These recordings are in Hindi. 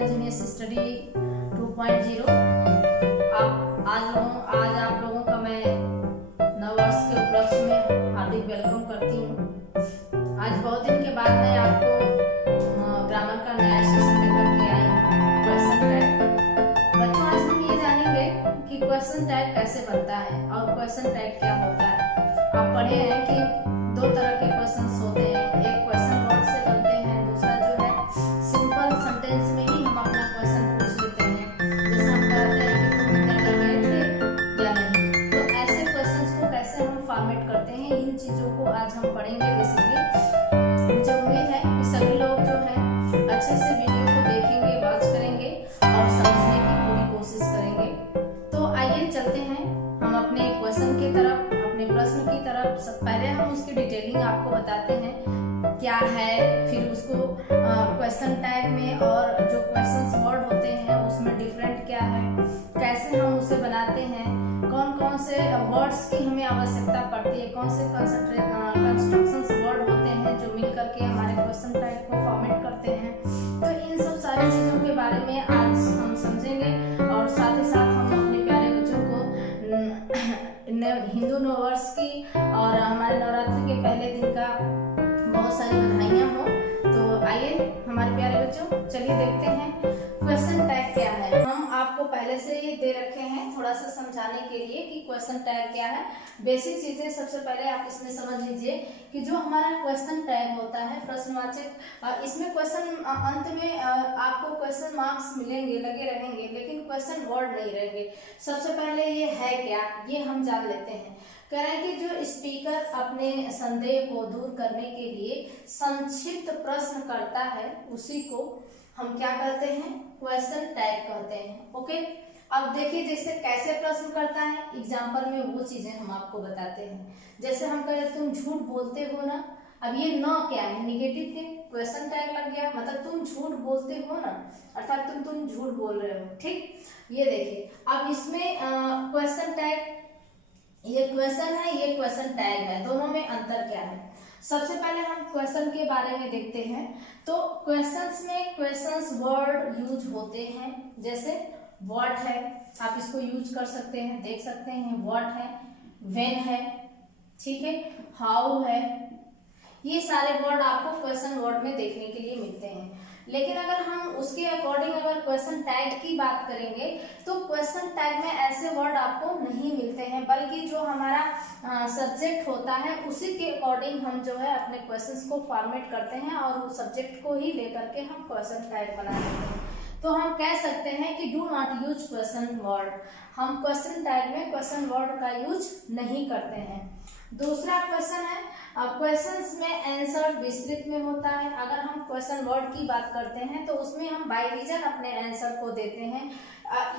Genius study 2.0। आज आप लोगों का मैं नववर्ष के उपलक्ष्य में हार्दिक वेलकम करती हूँ। आज बहुत दिन के बाद मैं आपको ग्रामर का नया सेशन लेकर के आई हूँ, क्वेश्चन टैग। बच्चों, आज हम ये जानेंगे कि क्वेश्चन टैग कैसे बनता है और क्वेश्चन टैग क्या होता है। आप पढ़े हैं कि दो तरह के क्वेश्चंस होते हैं, एक क्वेश्चन वर्ड से बनते हैं, दूसरा जो है सिंपल सेंटेंस में ही हम अपना क्वेश्चन पूछ लेते हैं। जैसे हम कहते हैं कि तुम विद्यालय गए थे या नहीं, तो ऐसे क्वेश्चंस को कैसे हम फॉर्मेट करते हैं, इन चीजों को आज हम पढ़ेंगे बेसिकली। मुझे उम्मीद है कि सभी लोग जो है अच्छे से वीडियो को देखेंगे, वॉच करेंगे और समझने की पूरी कोशिश करेंगे। तो आइए चलते हैं हम अपने क्वेश्चन की तरफ, अपने प्रश्न की तरफ। पहले हम उसकी डिटेलिंग आपको बताते हैं क्या है, फिर उसको क्वेश्चन टैग में और जो क्वेश्चंस वर्ड होते हैं उसमें डिफरेंट क्या है, कैसे हम उसे बनाते हैं, कौन कौन से वर्ड्स की हमें आवश्यकता पड़ती है, कौन से कंस्ट्रक्शंस वर्ड होते हैं जो मिल करके हमारे क्वेश्चन टैग को फॉर्मेट करते हैं। तो इन सब सारी चीजों के बारे में आज हम समझेंगे और साथ ही साथ हम अपने प्यारे बच्चों को हिंदू नववर्ष की और हमारे नवरात्रि के पहले दिन का बहुत सारी बधाइयाँ हो। तो आइए हमारे प्यारे बच्चों, चलिए देखते हैं क्वेश्चन टैग क्या है। हम आपको पहले से ही दे रखे हैं थोड़ा सा समझाने के लिए कि क्वेश्चन टैग क्या है। बेसिक चीजें सबसे पहले आप इसमें समझ लीजिए कि जो हमारा क्वेश्चन टैग होता है प्रश्नवाचक, इसमें क्वेश्चन अंत में आपको क्वेश्चन मार्क्स मिलेंगे, लगे रहेंगे, लेकिन क्वेश्चन वर्ड नहीं रहेंगे। सबसे पहले ये है क्या, ये हम जान लेते हैं। कह रहे हैं कि जो स्पीकर अपने संदेह को दूर करने के लिए संक्षिप्त प्रश्न करता है उसी को हम क्या कहते हैं, क्वेश्चन टैग कहते हैं। ओके, अब देखिए जैसे कैसे प्रश्न करता है, एग्जाम्पल में वो चीजें हम आपको बताते हैं। जैसे हम कह रहे तुम झूठ बोलते हो ना, अब ये न क्या है, निगेटिव के क्वेश्चन टैग लग गया, मतलब तुम झूठ बोलते हो ना, अर्थात तुम झूठ बोल रहे हो। ठीक, ये देखिए अब इसमें क्वेश्चन टैग, ये क्वेश्चन है, ये क्वेश्चन टैग है, दोनों में अंतर क्या है। सबसे पहले हम क्वेश्चन के बारे में देखते हैं। तो क्वेश्चंस में क्वेश्चंस वर्ड यूज होते हैं, जैसे व्हाट है, आप इसको यूज कर सकते हैं, देख सकते हैं। व्हाट है, व्हेन है, ठीक है, हाउ है, ये सारे वर्ड आपको क्वेश्चन वर्ड में देखने के लिए मिलते हैं। लेकिन अगर हम उसके अकॉर्डिंग अगर क्वेश्चन टैग की बात करेंगे तो क्वेश्चन टैग में ऐसे वर्ड आपको नहीं मिलते हैं, बल्कि जो हमारा सब्जेक्ट होता है उसी के अकॉर्डिंग हम जो है अपने क्वेश्चंस को फॉर्मेट करते हैं और उस सब्जेक्ट को ही लेकर के हम क्वेश्चन टैग बना देते हैं। तो हम कह सकते हैं कि do not use question word, हम क्वेश्चन टैग में क्वेश्चन वर्ड का यूज नहीं करते हैं। दूसरा क्वेश्चन है, क्वेश्चंस में आंसर विस्तृत में होता है। अगर हम क्वेश्चन वर्ड की बात करते हैं तो उसमें हम बाय रीजन अपने आंसर को देते हैं।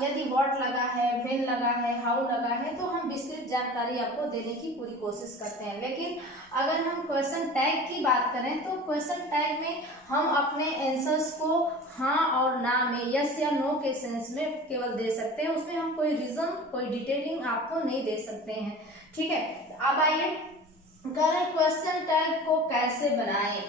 यदि व्हाट लगा है, व्हेन लगा है, हाउ लगा है, तो हम विस्तृत जानकारी आपको देने की पूरी कोशिश करते हैं। लेकिन अगर हम क्वेश्चन टैग की बात करें तो क्वेश्चन टैग में हम अपने आंसर्स को हाँ और ना में, यस या नो के सेंस में केवल दे सकते हैं, उसमें हम कोई रीजन, कोई डिटेलिंग आपको नहीं दे सकते हैं। ठीक है, अब आइए क्वेश्चन टैग को कैसे बनाएं,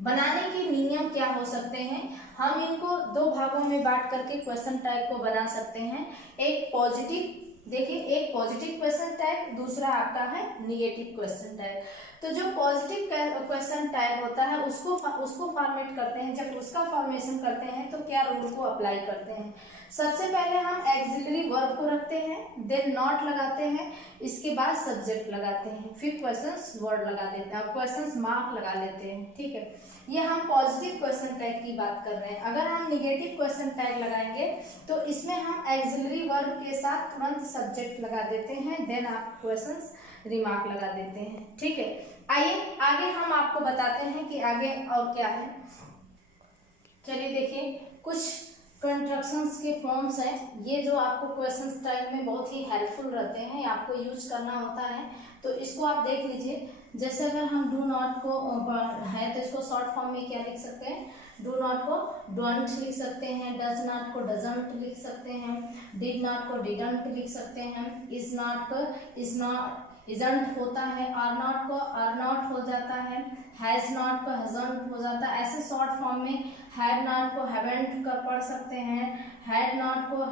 बनाने के नियम क्या हो सकते हैं। हम इनको दो भागों में बांट करके क्वेश्चन टैग को बना सकते हैं। एक पॉजिटिव, देखिए एक पॉजिटिव क्वेश्चन टैग, दूसरा आपका है निगेटिव क्वेश्चन टैग। तो जो पॉजिटिव क्वेश्चन टैग होता है उसको फॉर्मेट करते हैं। जब उसका फॉर्मेशन करते हैं तो क्या रूल को अप्लाई करते हैं। सबसे पहले हम एक्सिलरी वर्ब को रखते हैं, देन नॉट लगाते हैं, इसके बाद सब्जेक्ट लगाते हैं, फिर क्वेश्चंस वर्ड लगा देते हैं और क्वेश्चंस मार्क लगा लेते हैं। ठीक है, ये हम पॉजिटिव क्वेश्चन टैग की बात कर रहे हैं। अगर हम निगेटिव क्वेश्चन टैग लगाएंगे तो इसमें हम एक्सिलरी वर्ब के साथ तुरंत सब्जेक्ट लगा देते हैं, देन आप क्वेश्चंस रिमार्क लगा देते हैं। ठीक है, आइए आगे हम आपको बताते हैं कि आगे और क्या है। चलिए देखिए, कुछ कंस्ट्रक्शंस के फॉर्म्स हैं, ये जो आपको क्वेश्चन टैग में बहुत ही हेल्पफुल रहते हैं, आपको यूज करना होता है। तो इसको आप देख लीजिए। जैसे अगर हम डू नॉट को है तो इसको शॉर्ट फॉर्म में क्या लिख सकते हैं, डू नॉट को डोंट लिख सकते हैं, डज नॉट को डजंट लिख सकते हैं, डिड नॉट को डिडंट लिख सकते हैं, इज नॉट को इज नॉट इजंट होता है, आर नॉट को आर नॉट हो जाता है, हैज नॉट को हैजंट हो जाता है। ऐसे शॉर्ट फॉर्म में हैड नॉट को हैवेंट कर पढ़ सकते हैं, हैड नॉट को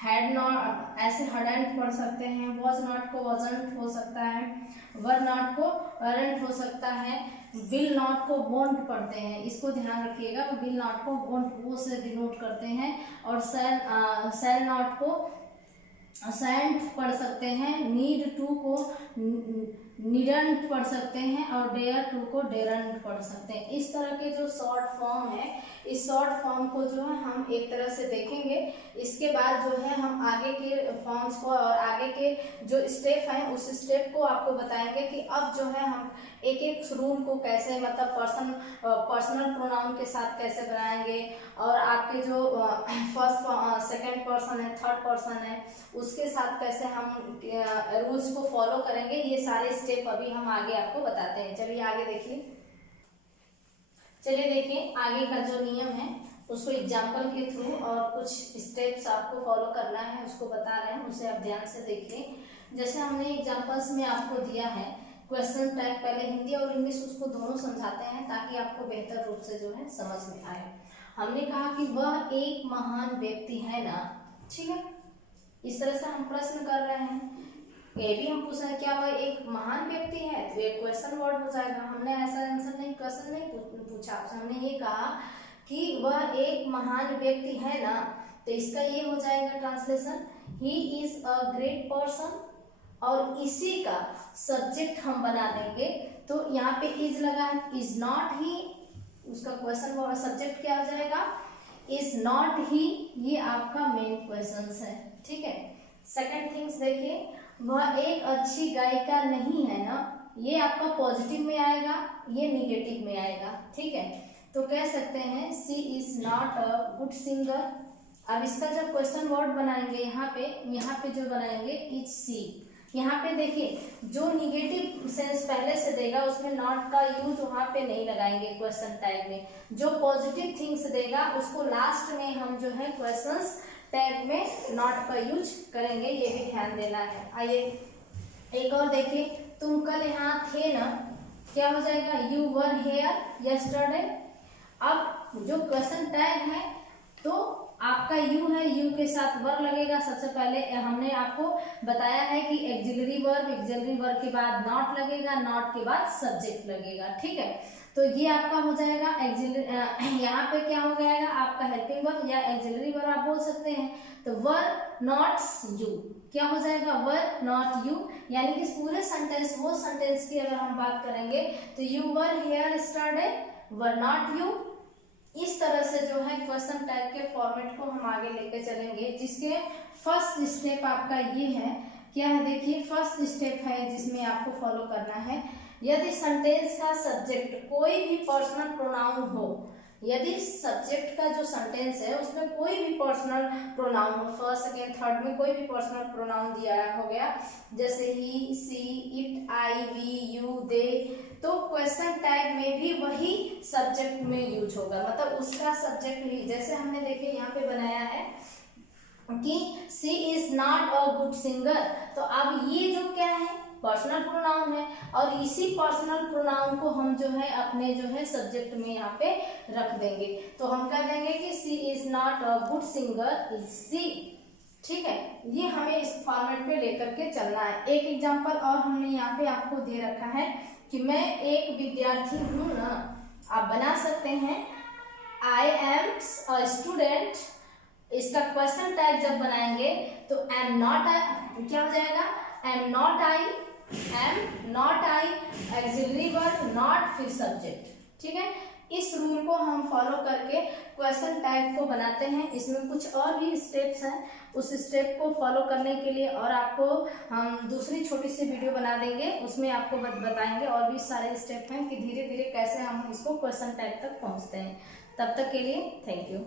हैड नॉट, ऐसे हडंट पढ़ सकते हैं, वॉज नॉट को वॉजंट हो सकता है, वर नॉट को वरंट हो सकता है, विल नॉट को वोंट पढ़ते हैं, इसको ध्यान रखिएगा। विल नॉट को वोंट वो से डिनोट करते हैं, और शैल नॉट को सैंट पढ़ सकते हैं, नीड टू को नीडंट पढ़ सकते हैं, और डेयर टू को डेरंट पढ़ सकते हैं। इस तरह के जो शॉर्ट फॉर्म है, इस शॉर्ट फॉर्म को जो है हम एक तरह से देखेंगे। इसके बाद जो है हम आगे के फॉर्म्स को और आगे के जो स्टेप हैं उस स्टेप को आपको बताएंगे कि अब जो है हम एक एक रूल को कैसे, मतलब पर्सनल प्रोनाउन के साथ कैसे बनाएंगे, और आपके जो फर्स्ट सेकंड पर्सन है, थर्ड पर्सन है, उसके साथ कैसे हम रूल्स को फॉलो करेंगे। ये सारे स्टेप अभी हम आगे आपको बताते हैं। चलिए आगे देखिए, चलिए देखिए आगे का जो नियम है उसको एग्जाम्पल के थ्रू और कुछ स्टेप्स आपको फॉलो करना है, उसको बता रहे हैं, उसे आप ध्यान से देखिए। जैसे हमने एग्जाम्पल्स में आपको दिया है क्वेश्चन टैग, पहले हिंदी और इंग्लिश उसको दोनों समझाते हैं ताकि आपको बेहतर रूप से जो है समझ में आए। हमने कहा कि वह एक महान व्यक्ति है ना, ठीक है, इस तरह से हम प्रश्न कर रहे हैं। ये भी हम पूछ रहे हैं क्या वह एक महान व्यक्ति है, तो एक क्वेश्चन वर्ड हो जाएगा। हमने ऐसा आंसर नहीं, क्वेश्चन नहीं पूछा, हमने ये कहा कि वह एक महान व्यक्ति है ना, तो इसका ये हो जाएगा translation, he is a great person, और इसी का सब्जेक्ट हम बना देंगे। तो यहाँ पे इज लगा है, इज नॉट ही, उसका क्वेश्चन वर्ड सब्जेक्ट क्या हो जाएगा, इज नॉट ही, ये आपका मेन क्वेश्चन है, ठीक है। सेकंड थिंग्स देखिए, वह एक अच्छी गायिका नहीं है ना, ये आपका पॉजिटिव में आएगा, ये निगेटिव में आएगा, ठीक है। तो कह सकते हैं she is not a good singer. अब इसका जब क्वेश्चन वर्ड बनाएंगे यहाँ पे जो बनाएंगे इज सी, यहाँ पे देखिए जो निगेटिव सेंस पहले से देगा उसमें नॉट का यूज वहां पे नहीं लगाएंगे क्वेश्चन टैग में, जो पॉजिटिव थिंग्स देगा उसको लास्ट में हम जो है क्वेश्चंस टैग में नॉट का यूज करेंगे, ये भी ध्यान देना है। आइए एक और देखिए, तुम कल यहाँ थे ना, क्या हो जाएगा, यू वर हेयर यस्टरडे। अब जो क्वेश्चन टैग है तो आपका यू है, यू के साथ वर्ब लगेगा। सबसे पहले हमने आपको बताया है कि एक्सिलरी वर्ब के बाद नॉट लगेगा, नॉट के बाद सब्जेक्ट लगेगा, ठीक है। तो ये आपका हो जाएगा एक्सिलरी, यहाँ पे क्या हो जाएगा आपका हेल्पिंग वर्ब या एक्सिलरी वर्ब आप बोल सकते हैं। तो वर नॉट्स यू, क्या हो जाएगा, वर नॉट यू, यानी कि पूरे सेंटेंस, वो सेंटेंस की अगर हम बात करेंगे तो you were here yesterday, were not you. इस तरह से जो है क्वेश्चन टैग के फॉर्मेट को हम आगे लेके चलेंगे, जिसके फर्स्ट स्टेप आपका ये है, क्या है देखिए, फर्स्ट स्टेप है जिसमें आपको फॉलो करना है, यदि सेंटेंस का सब्जेक्ट कोई भी पर्सनल प्रोनाउन हो, यदि सब्जेक्ट का जो सेंटेंस है उसमें कोई भी पर्सनल प्रोनाउन हो, फर्स्ट सेकेंड थर्ड में कोई भी पर्सनल प्रोनाउन दिया हो गया, जैसे ही, सी, इट, आई, वी, यू, दे, तो क्वेश्चन टैग में भी वही सब्जेक्ट में यूज होगा, मतलब उसका सब्जेक्ट ही। जैसे हमने देखिए यहाँ पे बनाया है कि she is not a good singer, तो अब ये जो क्या है, पर्सनल प्रोनाउन है, और इसी पर्सनल प्रोनाउन को हम जो है अपने जो है सब्जेक्ट में यहाँ पे रख देंगे। तो हम कह देंगे कि she is not a good singer, is she, ठीक है। ये हमें इस फॉर्मेट पे लेकर के चलना है। एक एग्जांपल और हमने यहाँ पे आपको दे रखा है कि मैं एक विद्यार्थी हूँ ना, आप बना सकते हैं आई एम अ स्टूडेंट। इसका क्वेश्चन टैग जब बनाएंगे तो एम नॉट, क्या हो जाएगा, am not I, axillary verb not, फिर सब्जेक्ट, ठीक है। इस रूल को हम फॉलो करके क्वेश्चन टैग को बनाते हैं। इसमें कुछ और भी स्टेप्स हैं, उस स्टेप को फॉलो करने के लिए और आपको हम दूसरी छोटी सी वीडियो बना देंगे, उसमें आपको बताएंगे और भी सारे स्टेप हैं कि धीरे धीरे कैसे हम इसको क्वेश्चन टैग तक पहुंचते हैं। तब तक के लिए थैंक यू।